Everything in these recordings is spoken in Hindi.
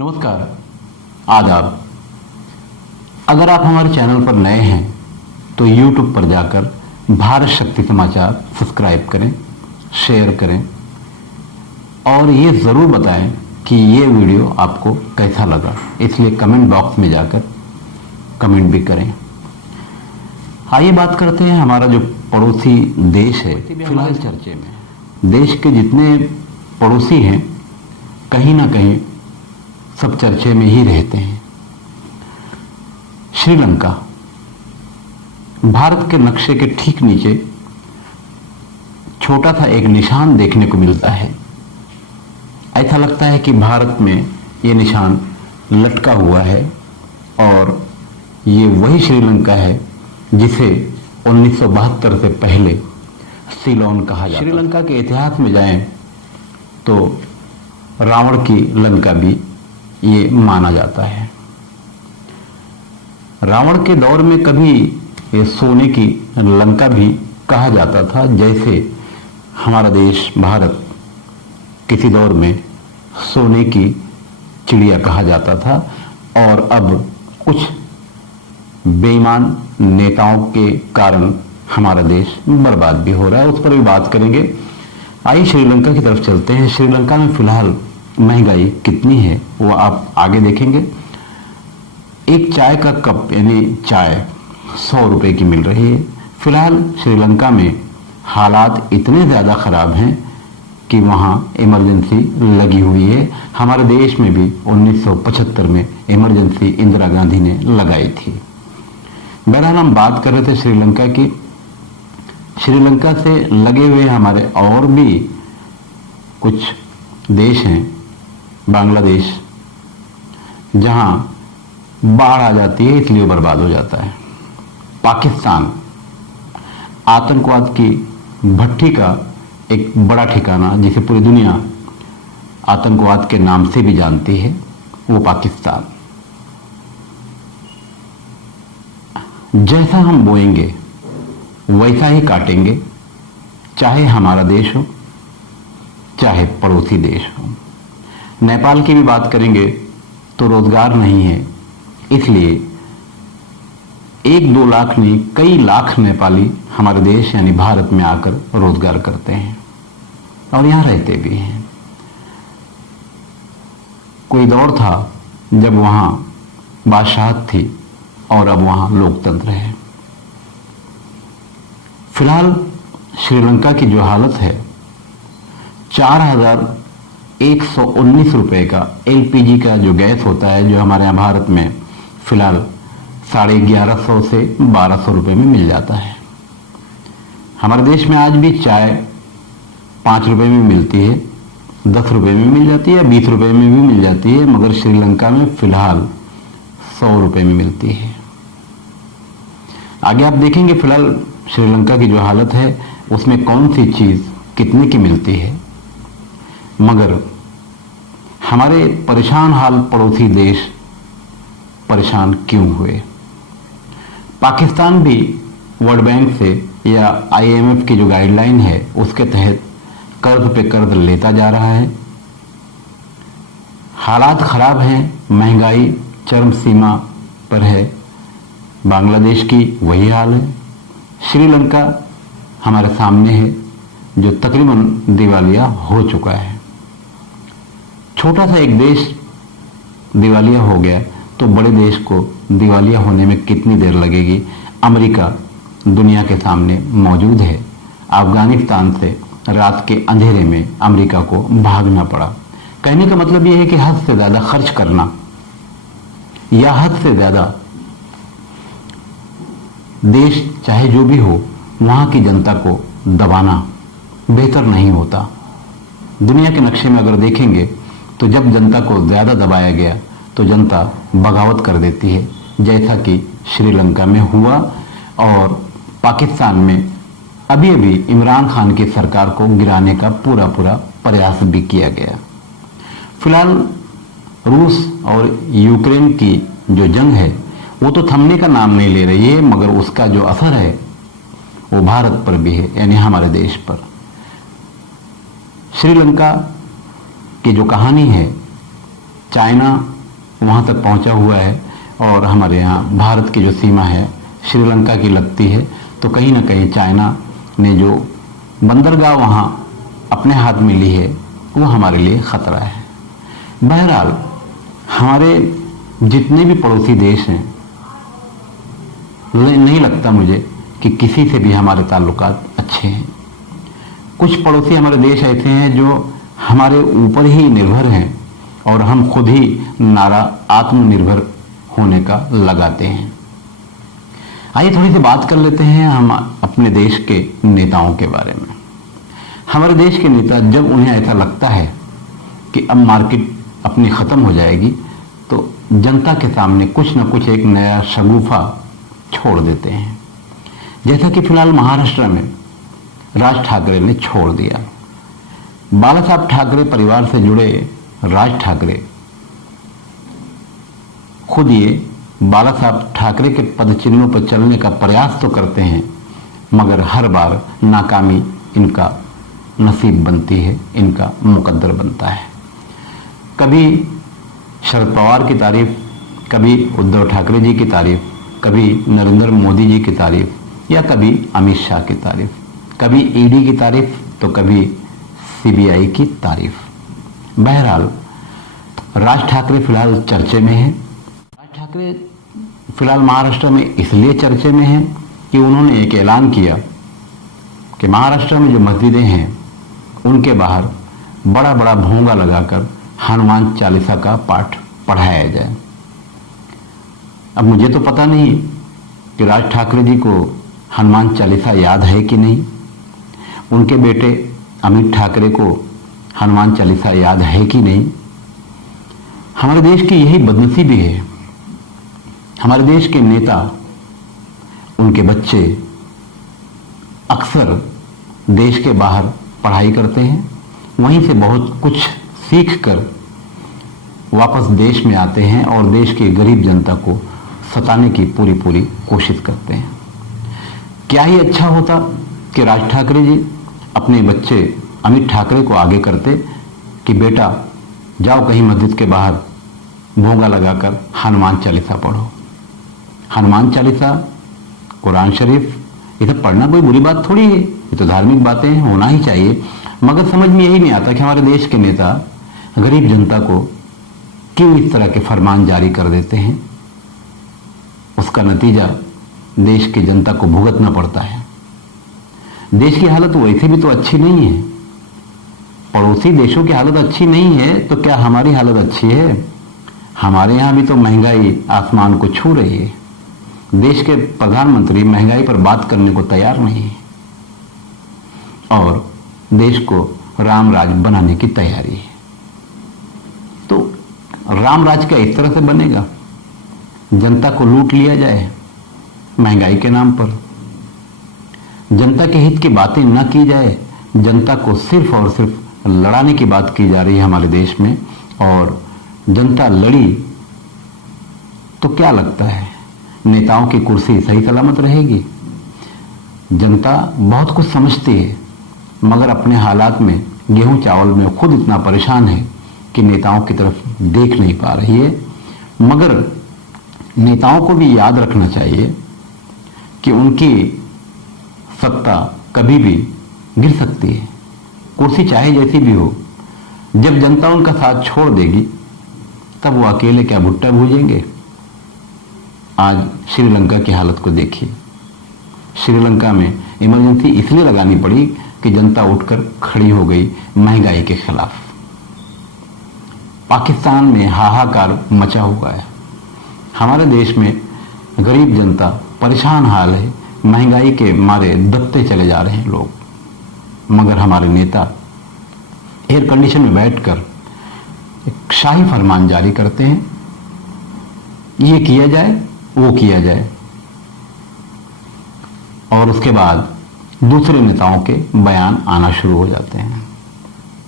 नमस्कार, आदाब। अगर आप हमारे चैनल पर नए हैं तो YouTube पर जाकर भारत शक्ति समाचार सब्सक्राइब करें, शेयर करें और ये ज़रूर बताएं कि ये वीडियो आपको कैसा लगा। इसलिए कमेंट बॉक्स में जाकर कमेंट भी करें। आइए बात करते हैं हमारा जो पड़ोसी देश है। फिलहाल चर्चे में देश के जितने पड़ोसी हैं कहीं ना कहीं सब चर्चे में ही रहते हैं। श्रीलंका भारत के नक्शे के ठीक नीचे छोटा सा एक निशान देखने को मिलता है। ऐसा लगता है कि भारत में ये निशान लटका हुआ है और ये वही श्रीलंका है जिसे 1972 से पहले सीलोन कहा जाता। श्रीलंका के इतिहास में जाएं तो रावण की लंका भी ये माना जाता है। रावण के दौर में कभी ये सोने की लंका भी कहा जाता था, जैसे हमारा देश भारत किसी दौर में सोने की चिड़िया कहा जाता था। और अब कुछ बेईमान नेताओं के कारण हमारा देश बर्बाद भी हो रहा है, उस पर भी बात करेंगे। आइए श्रीलंका की तरफ चलते हैं। श्रीलंका में फिलहाल महंगाई कितनी है वो आप आगे देखेंगे। एक चाय का कप यानी चाय 100 रुपए की मिल रही है। फिलहाल श्रीलंका में हालात इतने ज़्यादा खराब हैं कि वहाँ इमरजेंसी लगी हुई है। हमारे देश में भी 1975 में इमरजेंसी इंदिरा गांधी ने लगाई थी। बहरहाल हम बात कर रहे थे श्रीलंका की। श्रीलंका से लगे हुए हमारे और भी कुछ देश हैं, बांग्लादेश, जहां बाढ़ आ जाती है इसलिए बर्बाद हो जाता है। पाकिस्तान आतंकवाद की भट्टी का एक बड़ा ठिकाना, जिसे पूरी दुनिया आतंकवाद के नाम से भी जानती है, वो पाकिस्तान। जैसा हम बोएंगे वैसा ही काटेंगे, चाहे हमारा देश हो चाहे पड़ोसी देश हो। नेपाल की भी बात करेंगे तो रोजगार नहीं है, इसलिए 1-2 लाख नहीं कई लाख नेपाली हमारे देश यानी भारत में आकर रोजगार करते हैं और यहां रहते भी हैं। कोई दौर था जब वहां बादशाहत थी और अब वहां लोकतंत्र है। फिलहाल श्रीलंका की जो हालत है, 4119 रुपए का एलपीजी का जो गैस होता है, जो हमारे यहाँ भारत में फिलहाल 1150 से 1200 रुपए में मिल जाता है। हमारे देश में आज भी चाय 5 रुपए में मिलती है, 10 रुपए में मिल जाती है, 20 रुपए में भी मिल जाती है, मगर श्रीलंका में फिलहाल 100 रुपए में मिलती है। आगे आप देखेंगे फिलहाल श्रीलंका की जो हालत है उसमें कौन सी चीज कितने की मिलती है। मगर हमारे परेशान हाल पड़ोसी देश परेशान क्यों हुए। पाकिस्तान भी वर्ल्ड बैंक से या आईएमएफ की जो गाइडलाइन है उसके तहत कर्ज पे कर्ज लेता जा रहा है। हालात खराब हैं, महंगाई चरम सीमा पर है। बांग्लादेश की वही हाल है। श्रीलंका हमारे सामने है जो तकरीबन दिवालिया हो चुका है। छोटा सा एक देश दिवालिया हो गया तो बड़े देश को दिवालिया होने में कितनी देर लगेगी। अमेरिका दुनिया के सामने मौजूद है। अफगानिस्तान से रात के अंधेरे में अमेरिका को भागना पड़ा। कहने का मतलब यह है कि हद से ज्यादा खर्च करना या हद से ज्यादा देश चाहे जो भी हो वहां की जनता को दबाना बेहतर नहीं होता। दुनिया के नक्शे में अगर देखेंगे तो जब जनता को ज्यादा दबाया गया तो जनता बगावत कर देती है, जैसा कि श्रीलंका में हुआ। और पाकिस्तान में अभी अभी इमरान खान की सरकार को गिराने का पूरा प्रयास भी किया गया। फिलहाल रूस और यूक्रेन की जो जंग है वो तो थमने का नाम नहीं ले रही है, मगर उसका जो असर है वो भारत पर भी है, यानी हमारे देश पर। श्रीलंका की जो कहानी है चाइना वहाँ तक पहुँचा हुआ है और हमारे यहाँ भारत की जो सीमा है श्रीलंका की लगती है, तो कहीं ना कहीं चाइना ने जो बंदरगाह वहाँ अपने हाथ में ली है वो हमारे लिए खतरा है। बहरहाल हमारे जितने भी पड़ोसी देश हैं, नहीं लगता मुझे कि किसी से भी हमारे ताल्लुकात अच्छे हैं। कुछ पड़ोसी हमारे देश ऐसे हैं जो हमारे ऊपर ही निर्भर हैं और हम खुद ही नारा आत्मनिर्भर होने का लगाते हैं। आइए थोड़ी सी बात कर लेते हैं हम अपने देश के नेताओं के बारे में। हमारे देश के नेता जब उन्हें ऐसा लगता है कि अब मार्केट अपनी खत्म हो जाएगी तो जनता के सामने कुछ न कुछ एक नया शगुफा छोड़ देते हैं। जैसा कि फिलहाल महाराष्ट्र में राज ठाकरे ने छोड़ दिया। बाला साहब ठाकरे परिवार से जुड़े राज ठाकरे खुद ये बाला साहब ठाकरे के पदचिन्हों पर चलने का प्रयास तो करते हैं, मगर हर बार नाकामी इनका नसीब बनती है, इनका मुकद्दर बनता है। कभी शरद पवार की तारीफ, कभी उद्धव ठाकरे जी की तारीफ, कभी नरेंद्र मोदी जी की तारीफ या कभी अमित शाह की तारीफ, कभी ईडी की तारीफ तो कभी सीबीआई की तारीफ। बहरहाल राज ठाकरे फिलहाल चर्चे में हैं। राज ठाकरे फिलहाल महाराष्ट्र में इसलिए चर्चे में हैं कि उन्होंने एक ऐलान किया कि महाराष्ट्र में जो मस्जिदें हैं उनके बाहर बड़ा बड़ा भोंगा लगाकर हनुमान चालीसा का पाठ पढ़ाया जाए। अब मुझे तो पता नहीं कि राज ठाकरे जी को हनुमान चालीसा याद है कि नहीं, उनके बेटे अमित ठाकरे को हनुमान चालीसा याद है कि नहीं। हमारे देश की यही बदनसीबी है। हमारे देश के नेता, उनके बच्चे अक्सर देश के बाहर पढ़ाई करते हैं, वहीं से बहुत कुछ सीखकर वापस देश में आते हैं और देश की गरीब जनता को सताने की पूरी पूरी कोशिश करते हैं। क्या ही अच्छा होता कि राज ठाकरे जी अपने बच्चे अमित ठाकरे को आगे करते कि बेटा जाओ कहीं मस्जिद के बाहर भोंगा लगाकर हनुमान चालीसा पढ़ो। हनुमान चालीसा, कुरान शरीफ, ये सब पढ़ना कोई बुरी बात थोड़ी है, ये तो धार्मिक बातें हैं, होना ही चाहिए। मगर समझ में यही नहीं आता कि हमारे देश के नेता गरीब जनता को क्यों इस तरह के फरमान जारी कर देते हैं। उसका नतीजा देश की जनता को भुगतना पड़ता है। देश की हालत वैसे भी तो अच्छी नहीं है, पड़ोसी देशों की हालत अच्छी नहीं है तो क्या हमारी हालत अच्छी है? हमारे यहां भी तो महंगाई आसमान को छू रही है। देश के प्रधानमंत्री महंगाई पर बात करने को तैयार नहीं है और देश को राम राज बनाने की तैयारी है। तो राम राज क्या इस तरह से बनेगा? जनता को लूट लिया जाए महंगाई के नाम पर, जनता के हित की बातें न की जाए, जनता को सिर्फ और सिर्फ लड़ाने की बात की जा रही है हमारे देश में। और जनता लड़ी तो क्या लगता है नेताओं की कुर्सी सही सलामत रहेगी? जनता बहुत कुछ समझती है मगर अपने हालात में, गेहूं चावल में खुद इतना परेशान है कि नेताओं की तरफ देख नहीं पा रही है। मगर नेताओं को भी याद रखना चाहिए कि उनकी सत्ता कभी भी गिर सकती है, कुर्सी चाहे जैसी भी हो। जब जनता उनका साथ छोड़ देगी तब वो अकेले क्या भुट्टा भूजेंगे। आज श्रीलंका की हालत को देखिए। श्रीलंका में इमरजेंसी इसलिए लगानी पड़ी कि जनता उठकर खड़ी हो गई महंगाई के खिलाफ। पाकिस्तान में हाहाकार मचा हुआ है। हमारे देश में गरीब जनता परेशान हाल है, महंगाई के मारे दबते चले जा रहे हैं लोग। मगर हमारे नेता एयर कंडीशन में बैठकर एक शाही फरमान जारी करते हैं, ये किया जाए वो किया जाए, और उसके बाद दूसरे नेताओं के बयान आना शुरू हो जाते हैं।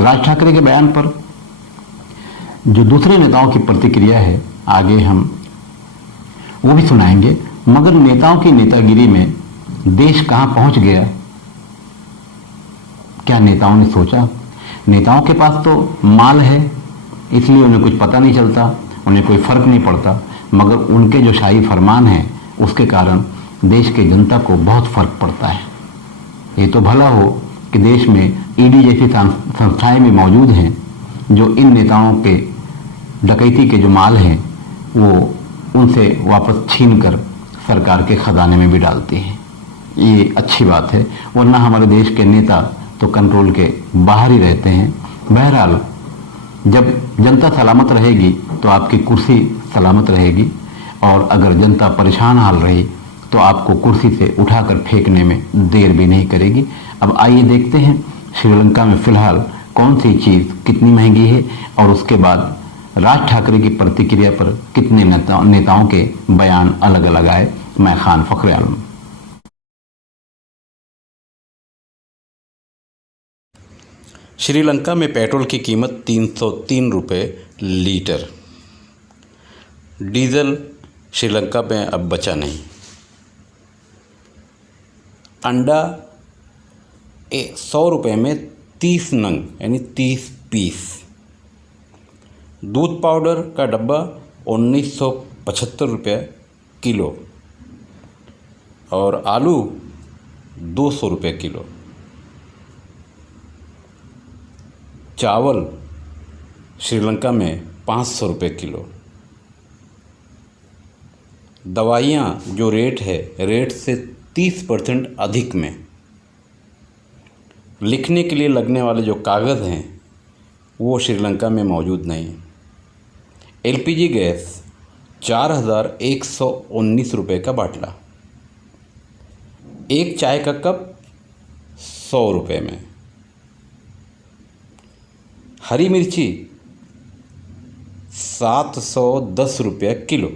राज ठाकरे के बयान पर जो दूसरे नेताओं की प्रतिक्रिया है आगे हम वो भी सुनाएंगे। मगर नेताओं की नेतागिरी में देश कहां पहुंच गया, क्या नेताओं ने सोचा? नेताओं के पास तो माल है, इसलिए उन्हें कुछ पता नहीं चलता, उन्हें कोई फर्क नहीं पड़ता। मगर उनके जो शाही फरमान हैं उसके कारण देश के जनता को बहुत फर्क पड़ता है। ये तो भला हो कि देश में ईडी जैसी संस्थाएं भी मौजूद हैं जो इन नेताओं के डकैती के जो माल हैं वो उनसे वापस छीन कर सरकार के खजाने में भी डालती हैं। ये अच्छी बात है, वरना हमारे देश के नेता तो कंट्रोल के बाहर ही रहते हैं। बहरहाल जब जनता सलामत रहेगी तो आपकी कुर्सी सलामत रहेगी, और अगर जनता परेशान हाल रही तो आपको कुर्सी से उठाकर फेंकने में देर भी नहीं करेगी। अब आइए देखते हैं श्रीलंका में फिलहाल कौन सी चीज़ कितनी महंगी है, और उसके बाद राज ठाकरे की प्रतिक्रिया पर कितने नेताओं के बयान अलग अलग आए। मैं खान फखरे आलम। श्रीलंका में पेट्रोल की कीमत 303 रुपये लीटर। डीजल श्रीलंका में अब बचा नहीं। अंडा 100 रुपये में 30 नंग यानी 30 पीस। दूध पाउडर का डब्बा 1975 रुपये किलो, और आलू 200 रुपये किलो। चावल श्रीलंका में 500 रुपये किलो। दवाइयाँ जो रेट है, रेट से 30% अधिक में। लिखने के लिए लगने वाले जो कागज़ हैं वो श्रीलंका में मौजूद नहीं। एलपीजी गैस 4119 रुपये का बाटला। एक चाय का कप 100 रुपये में। हरी मिर्ची 710 रुपये किलो।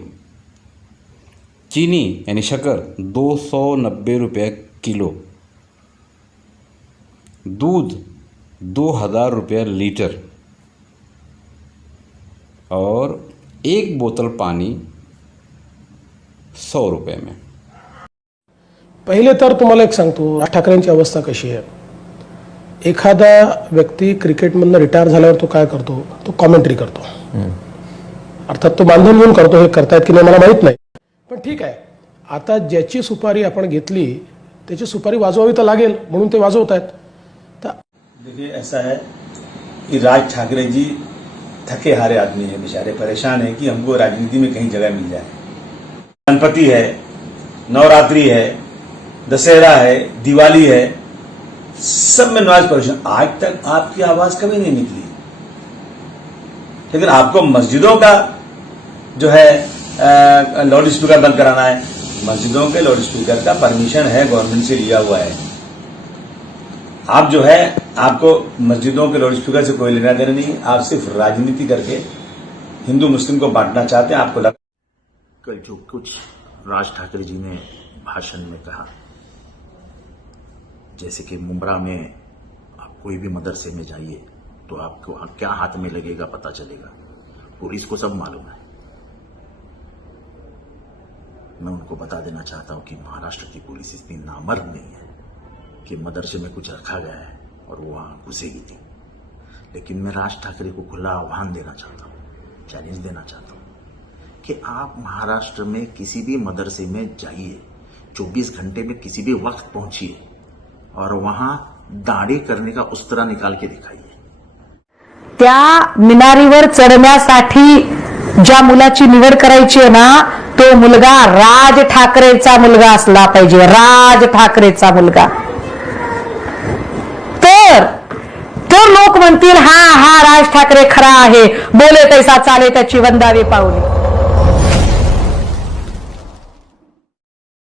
चीनी यानी शक्कर 290 रुपये किलो। दूध 2000 रुपये लीटर, और एक बोतल पानी 100 रुपये में। पहिले तर तुम्हाला एक सांगतो, राज ठाकरेंची अवस्था कशी आहे। एखादा व्यक्ती क्रिकेटमधनं रिटायर झाल्यावर तो काय करतो, तो कॉमेंट्री करतो। अर्थात तो बांधून घेऊन करतो, हे करतायत की नाही मला माहित नाही, पण ठीक आहे। आता ज्याची सुपारी आपण घेतली त्याची सुपारी वाजवावी तर लागेल, म्हणून ते वाजवतायत। तर देखिए ऐसा है कि राज ठाकरे जी थके हारे आदमी है, बेचारे परेशान है कि हमको राजनीति में कहीं जगह मिल जाए। गणपति है, नवरात्रि है, दशहरा है, दिवाली है, सब में नॉइज परेशान। आज तक आपकी आवाज कभी नहीं निकली, लेकिन आपको मस्जिदों का जो है लाउड स्पीकर बंद कराना है। मस्जिदों के लाउड स्पीकर का परमिशन है, गवर्नमेंट से लिया हुआ है। आप जो है, आपको मस्जिदों के लाउड स्पीकर से कोई लेना देना नहीं। आप सिर्फ राजनीति करके हिंदू मुस्लिम को बांटना चाहते हैं। आपको लगा कल जो कुछ राज ठाकरे जी ने भाषण में कहा, जैसे कि मुंब्रा में आप कोई भी मदरसे में जाइए तो आपको क्या हाथ में लगेगा पता चलेगा, पुलिस को सब मालूम है। मैं उनको बता देना चाहता हूं कि महाराष्ट्र की पुलिस इतनी नामर्द नहीं है कि मदरसे में कुछ रखा गया है और वो वहां घुसेगी थी। लेकिन मैं राज ठाकरे को खुला आह्वान देना चाहता हूं, चैलेंज देना चाहता हूं कि आप महाराष्ट्र में किसी भी मदरसे में जाइए, 24 घंटे में किसी भी वक्त पहुंचिए और वहां दाढ़ी करने का उस्तरा निकाल के दिखाइए। त्या मिनारीवर चढण्यासाठी ज्या मुलाची निवड करायची आहे ना, तो मुलगा राज ठाकरेचा मुलगा असला पाहिजे, राज ठाकरेचा मुलगा। तर तो लोक म्हणतील हा हा राज ठाकरे खरा आहे, बोले तैसा चाले त्याची वंदावे पाऊले।